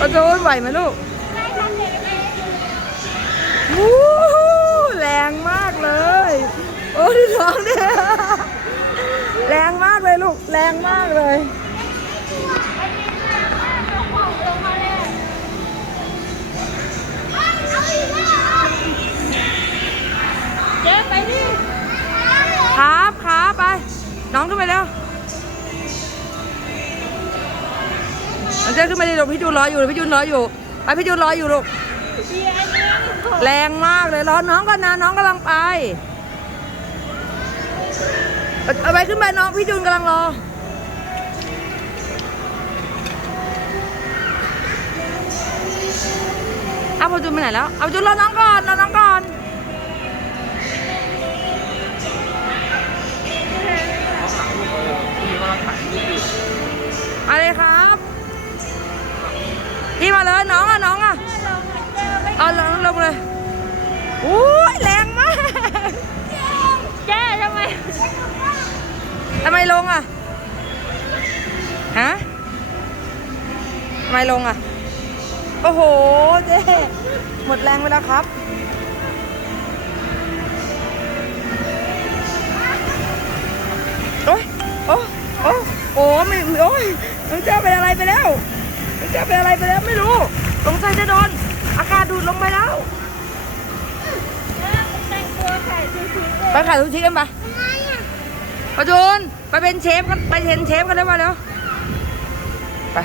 ประจูนไหวไหมลูกวู้แรงมากเลย โอ้ที่ท้องเนี่ยแรงมากเลยลูก แรงมากเลย เจ๊ไปดิครับครับไป น้องขึ้นไปเร็ว น้องเจ๊ขึ้นไปดิลูกพี่จูนรออยู่พี่จูนรออยู่ไปพี่จูนรออยู่ลูกเบียร์นี่แรงมากเลยรอน้องก่อนนะน้องกำลังไปเอาเอาไปขึ้นไปน้องพี่จูนกำลังรอเอาพอจูนไปไหนแล้วเอาจูนรอน้องก่อนรอน้องก่อน ทำไมลงอะ ฮะทำไมลงอะ โอ้โห เจ๊หมดแรงไปแล้วครับ โอ้ยโอ้โอ้โอ้ไม่โอ้ยน้องเจ้าเป็นอะไรไปแล้วน้องเจ้าเป็นอะไรไปแล้วไม่รู้สงสัยจะโดนอากาศดูดลงไปแล้วไปขายทุกชิ้นกันปะทำไมอะ ประจุนไปเป็นเชฟกันไปเป็นเชฟกันได้ไหมแล้วไป